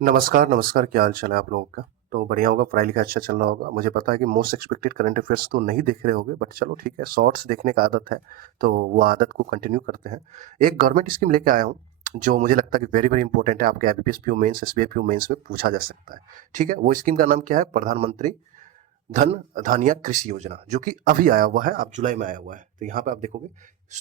नमस्कार, नमस्कार, क्या हाल-चाल है आप लोगों का? तो बढ़िया होगा, पढ़ाई-लिखाई अच्छा चल रहा होगा। मुझे पता है कि मोस्ट एक्सपेक्टेड करंट अफेयर्स तो नहीं देख रहे होंगे, बट चलो ठीक है, शॉर्ट्स देखने का आदत है, तो वो आदत को कंटिन्यू करते हैं। एक गवर्नमेंट स्कीम लेके आया हूँ, जो मुझे लगता है कि वेरी, वेरी इंपॉर्टेंट है, आपके IBPS, PO mains, SBI PO mains में पूछा जा सकता है, ठीक है? वो स्कीम का नाम क्या है? प्रधानमंत्री धन धान्य कृषि योजना, जो कि अभी आया हुआ है, अब जुलाई में आया हुआ है। तो यहाँ पे आप देखोगे,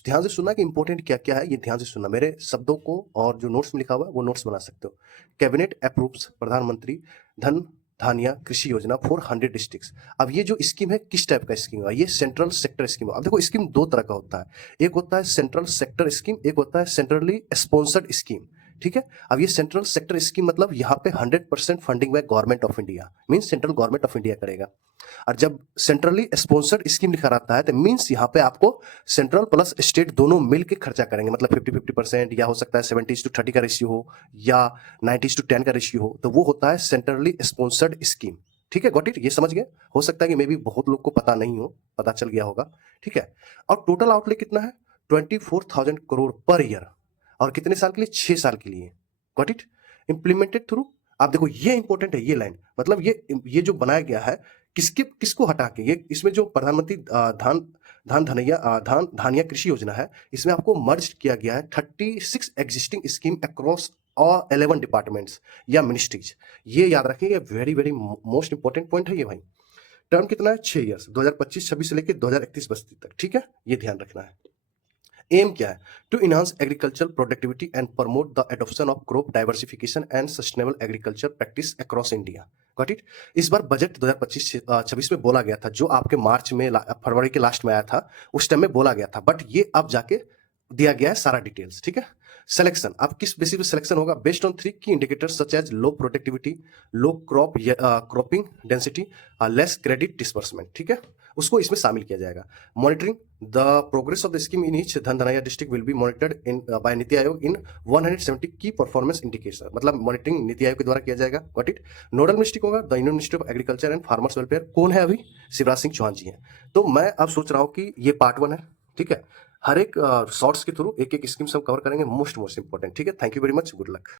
ध्यान से सुनना कि इंपॉर्टेंट क्या-क्या है, ये ध्यान से सुनना। मेरे शब्दों को और जो नोट्स में लिखा हुआ है, वो नोट्स बना सकते हो। कैबिनेट अप्रूव्स प्रधानमंत्री धन धान्य कृषि योजना फॉर 100 डिस्ट्रिक्ट्स। अब ये जो स्कीम है, किस टाइप का स्कीम है? ये सेंट्रल सेक्टर स्कीम है। अब देखो, स्कीम 2 तरह का होता है। एक होता है सेंट्रल सेक्टर स्कीम, एक होता है सेंट्रली स्पॉन्सर्ड स्कीम, ठीक है? अब ये सेंट्रल सेक्टर स्कीम मतलब यहाँ पे 100% funding by government of India, means central government of India करेगा। और जब सेंट्रली स्पॉन्सर्ड स्कीम लिखा रहता है तो मींस यहाँ पे आपको सेंट्रल प्लस स्टेट दोनों मिलकर खर्चा करेंगे, मतलब 50-50% या हो सकता है 70:30 का रेशियो हो या 90:10 का रेशियो हो, तो वो होता है सेंट्रली स्पॉन्सर्ड स्कीम। ठीक है, गॉट इट? ये समझ गए? हो सकता है कि मे बी बहुत लोग को पता नहीं हो, पता चल गया होगा। ठीक है, और टोटल आउटले कितना है? 24,000 करोड़ पर ईयर। और कितने साल के लिए? 6 साल के लिए। Got it? इंप्लीमेंटेड थ्रू, आप देखो ये इंपॉर्टेंट है, ये लाइन, मतलब ये जो बनाया गया है, किसको हटा के, ये इसमें जो प्रधानमंत्री धान धान्य कृषि योजना है, इसमें आपको मर्ज किया गया है 36 एग्जिस्टिंग स्कीम अक्रॉस 11 डिपार्टमेंट्स या मिनिस्ट्रीज। ये याद रखें, ये very very most important point है ये भाई। टर्म कितना है? 6 ईयर्स, 2025-26 से लेकर 2031-32 तक। ठीक है, ये ध्यान रखना है। एम क्या है? To enhance agriculture productivity and promote the adoption of crop diversification and sustainable agriculture practice across India. Got it? इस बार बजट 2025-26 में बोला गया था, जो आपके मार्च में फरवरी के लास्ट में आया था, उस टाइम में बोला गया था, बट ये अब जाके दिया गया है सारा डिटेल्स। ठीक है, सिलेक्शन, अब किस बेसिस पे सिलेक्शन होगा? Based on 3 key indicators such as low productivity, low cropping density, less credit disbursement. ठीक है, उसको इसमें शामिल किया जाएगा। Monitoring the progress of the scheme in each Dhandhanya district will be monitored in by NITI Aayog इन 170 की परफॉर्मेंस इंडिकेटर, मतलब मॉनिटरिंग नीति आयोग के द्वारा किया जाएगा। Got it? नोडल मिनिस्ट्री होगा the union ministry of agriculture and farmers welfare. कौन है अभी? शिवराज सिंह चौहान जी हैं। तो मैं अब सोच रहा हूँ कि ये पार्ट 1 है। ठीक है, हर एक शॉर्ट्स के थ्रू एक एक स्कीम सब कवर करेंगे, मोस्ट इंपॉर्टेंट। ठीक है, thank you very much, good luck.